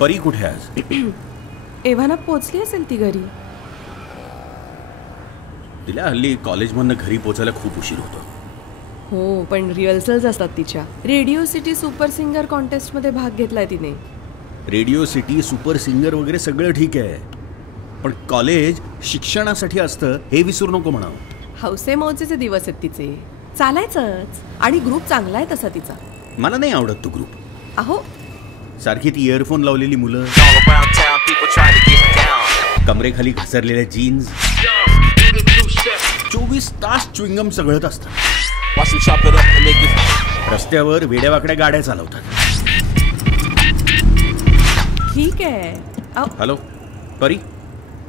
परी कुठे आज? एव्हाना पोचली असेल ती घरी. तिला हल्ली कॉलेजमधनं घरी पोचायला खूप उशीर होतो. हो, पण रिहर्सल्स असतात तिच्या. रेडिओ सिटी सुपर सिंगर कॉन्टेस्टमध्ये भाग घेतलाय तिने. रेडिओ सिटी सुपर सिंगर वगैरे सगळं ठीक आहे, पण कॉलेज शिक्षणासाठी असतं हे विसरू नको म्हणा. हौसे मौजेचे दिवस आहेत तिचे. चालायचंच. आणि ग्रुप चांगला आहे तसा तिचा. मला नाही आवडत तो ग्रुप. अहो, सारखी ती इयरफोन लावलेली मुलं, कमरेखाली घसरलेल्या जीन्स, 24 तास च्युइंगम सगळत असतात. रस्त्यावर वेड्यावाकड्या गाड्या चालवतात. ठीक आहे. हॅलो परी,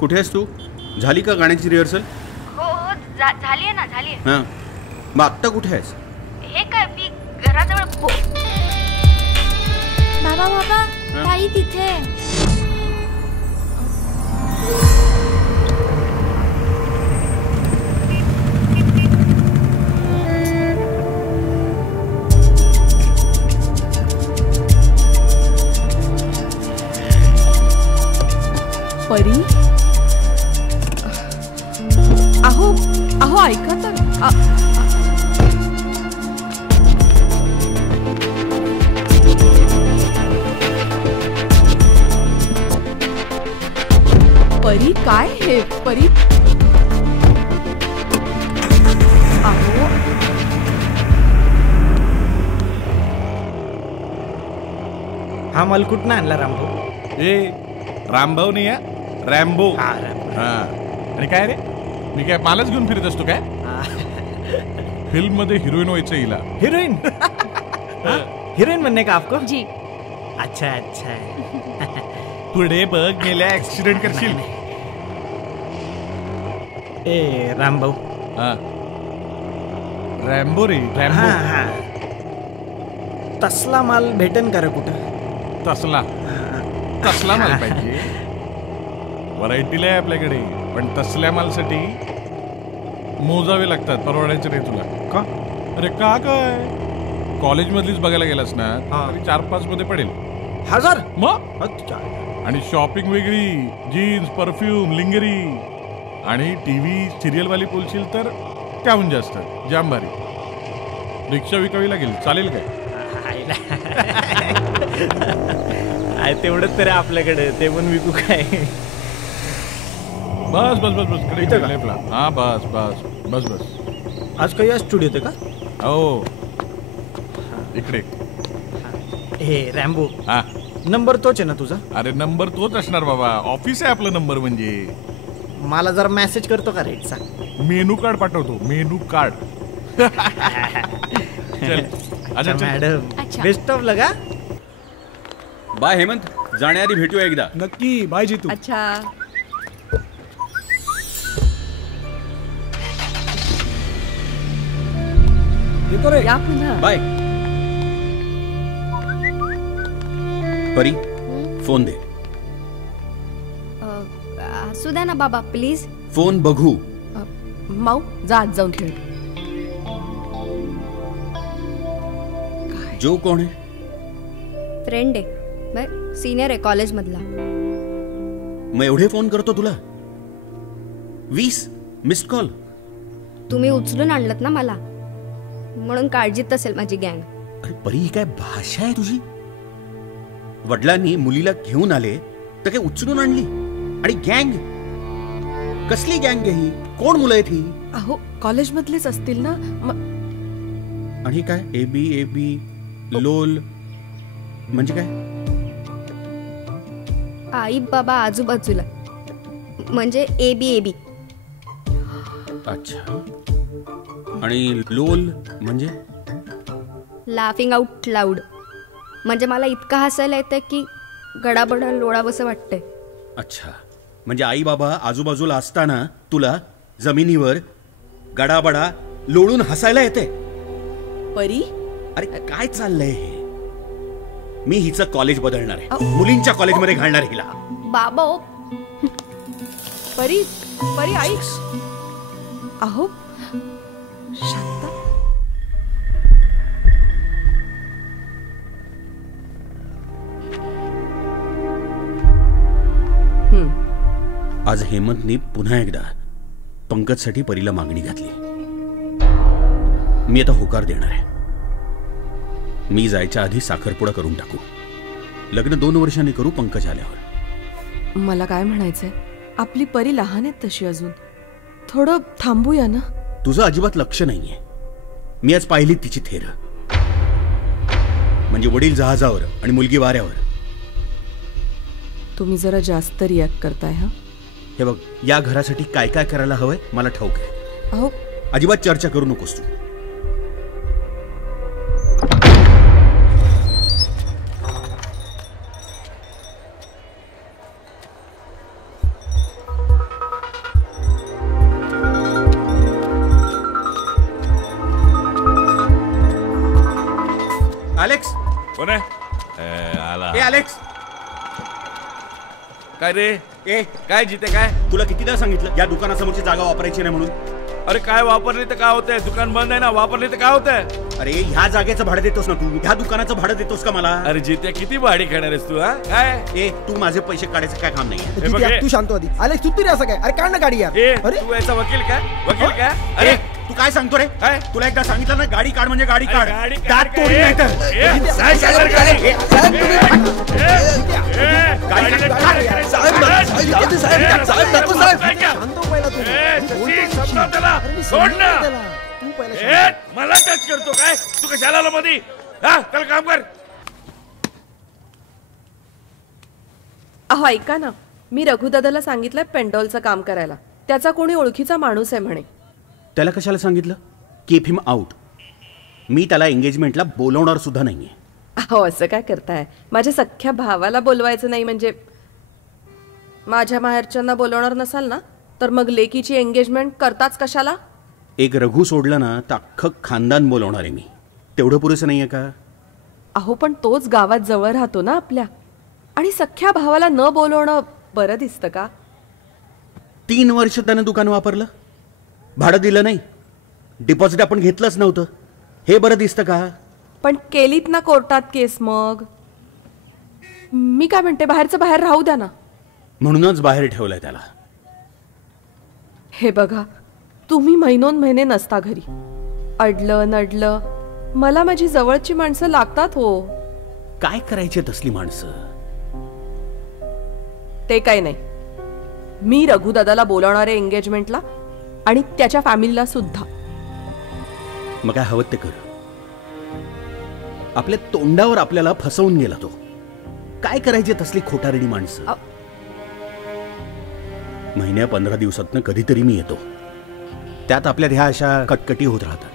कुठे आहेस तू? झाली का गाण्याची रिहर्सल? हो हो झाली आहे ना, झाली आहे. हां, मग आत्ता कुठे आहेस? हे काय, मी घराजवळ. बाबा बाबा, ताई तिथे. परी, अहो अहो ऐका तर. परी काय हे? परी, अहो हा माल कुठनं आणला रामभाऊ? रामभाऊ नाही आहे, रॅम्बो. आणि काय रे, मी काय मालच घेऊन फिरत असतो काय? फिल्म मध्ये हिरोईन व्हायचं हिला. हिरोईन? हिरोईन म्हणणे का आपको? जी. अच्छा अच्छा. पुढे बघ, गेल्या ऍक्सिडेंट करशील. ए रामभाऊ, रॅम्बो रे, रॅम्बो. तसला माल भेटेन का रे कुठं? तसला माल पाहिजे. व्हरायटीला आहे आपल्याकडे, पण तसल्या मालसाठी मोजावे लागतात. परवडायचं नाही तुला का? अरे का काय, कॉलेज मधलीच बघायला गेलास ना तरी 4-5 मध्ये पडेल. 1000 मग? आणि शॉपिंग वेगळी, जीन्स, परफ्यूम, लिंगरी आणि टीव्ही सिरियल वाली बोलशील तर त्याहून जास्त. जाम भारी. रिक्षा विकावी लागेल, चालेल काय? तेवढंच तरी आपल्याकडे, ते पण विकू काय? बस बस बस बस कडे लेफ्टला. हा बस बस बस बस. आज काही स्टुडिओ होते का? हो, इकडे. हे रॅम्बो, हा नंबर तोच आहे ना तुझा? अरे नंबर तोच असणार बाबा, ऑफिस आहे आपलं. नंबर म्हणजे मला जरा मेसेज करतो का रेटचा? मेनू कार्ड पाठवतो, मेनू कार्ड. अच्छा मॅडम, बेस्ट ऑफ लगा. बाय हेमंत, जाण्याआधी भेटूया एकदा. नक्की. बाय जीतू. अच्छा. येतो रे. या पुन्हा. बाय परी, फोन दे. असू द्या ना बाबा, प्लीज. फोन बघू. माऊ, जा आत जाऊन खेळ. जो कोण आहे? फ्रेंड आहे, सिनियर आहे कॉलेज मधला. मग एवढे फोन करतो तुला? 20 मिस्ड कॉल. तुम्ही उचलून आणलत ना मला, म्हणून काळजीत असेल माझी गँग. अरे परी, ही काय भाषा आहे तुझी? वडिलांनी मुलीला घेऊन आले तर काय उचलून आणली? आणि गँग? कसली गँग आहे ही? कोण मुलं आहेत ही? अहो, कॉलेज मधलेच असतील ना. आणि काय एबी लोल म्हणजे काय? आई बाबा आजूबाजूला, म्हणजे एबी. अच्छा. आणि लोल म्हणजे? Laughing out loud. म्हणजे मला इतकं हसायला येतं की गडाबडा लोळावंसं वाटतंय. अच्छा, म्हणजे आई बाबा आजूबाजूला असताना तुला जमिनीवर गडाबडा लोळून हसायला येते? परी, अरे काय चाललंय हे? मी हिचं कॉलेज बदलणार आहे, मुलींच्या कॉलेजमध्ये घालणार हिला. बाबा परी, परी आई. अहो शांत. आज हेमंतने पुन्हा एकदा पंकजसाठी परीला मागणी घातली. मी आता होकार देणार आहे. मी जायच्या आधी साखरपुडा करून टाकू. लग्न 2 वर्षांनी करू पंकज आल्यावर. मला काय म्हणायचंय, आपली परी लहान आहेत तशी अजून. थोडं थांबूया ना. तुझं अजिबात लक्ष नाहीये. मी आज पाहिली तिची थेर. म्हणजे वडील जहाजावर आणि मुलगी वाऱ्यावर. तुम्ही जरा जास्त रिॲक्ट करताय. हा हे बघ, या घरासाठी काय काय करायला हवंय मला ठाऊक आहे. अहो, अजिबात चर्चा करू नकोस तू. अलेक्स, कोण आहे? आला. ए अलेक्स. काय रे? ए काय जिते काय? तुला कितीदा सांगितलं या दुकानासमोरची जागा वापरायची नाही म्हणून? अरे काय वापरली तर काय होतंय? दुकान बंद आहे ना, वापरली तर काय होतंय? अरे ह्या जागेचं भाडं देतोस ना तू? ह्या दुकानाचं भाडं देतोस का मला? अरे जिते किती भाडी खेळणार आहेस तू? हा काय? ए तू माझे पैसे काढायचं काय काम नाही. हे बघ, तू शांत हो आधी. अलेक्स तू तरी असं काय? अरे काढ ना गाडी यार. ए अरे तू याचा वकील काय? वकील काय? अरे अरे तू काय सांगतो रे? काय? तुला एकदा सांगितलं ना, गाडी काढ म्हणजे गाडी काढ. गाडी काढ दात काय? तोडून नाही तर. ए, साहेब, साहेब, गाडी. ए, गाडी गाडी काढ. काढ. साहेब, जाऊ दे, साहेब, साहेब, नको, साहेब. काय का? शांत हो पहिला तू. ए, बोलतो सचिन, ना. समजाव त्याला. अरे मी सोड समजावतो ना. त्याला. तू पहिला ए, शांत. मला टच करतो काय? तू कशाला आला मध्ये? हा, चल काम कर. अहो ऐका ना, मी रघुदादाला सांगितलंय पेंडॉलचं काम करायला. त्याचा कोणी ओळखीचा माणूस आहे म्हणे. त्याला कशाला सांगितलं? कीप हिम आउट. मी त्याला एंगेजमेंटला बोलवणार सुद्धा नाहीये. अहो असं काय करताय? माझ्या सख्ख्या भावाला बोलवायचं नाही म्हणजे? माझ्या माहेरच्यांना बोलवणार नसाल ना, तर मग लेकीची एंगेजमेंट करताच कशाला? एक रघु सोडलं ना तर अख्खं खानदान बोलवणार आहे मी. तेवढं पुरेसं नाहीये का? अहो पण तोच गावात जवळ राहतो ना आपल्या. आणि सख्ख्या भावाला न बोलवणं बरं दिसतं का? 3 वर्ष त्यानं दुकान वापरलं, भाडं दिलं नाही, डिपॉझिट आपण घेतलंच नव्हतं. हे बरं दिसतं का? पण केलीत ना कोर्टात केस. मग मी काय म्हणते, बाहेरचं बाहेर राहू द्या ना. म्हणूनच बाहेर ठेवलंय त्याला. हे बघा, तुम्ही महिनोन महिने नसता घरी. अडलं नडलं मला माझी जवळची माणसं लागतात हो. काय करायचे तसली माणसं? ते काय नाही. मी रघुदादाला बोलावणार आहे एंगेजमेंटला, आणि त्याच्या फॅमिलीला सुद्धा. मग काय हवं ते कर. आपल्या तोंडावर आपल्याला फसवून गेला तो. काय करायचे तसली खोटारडी माणसं? महिन्या 15 दिवसातनं कधीतरी मी येतो. त्यात आपल्या ह्या अशा कटकटी होत राहतात.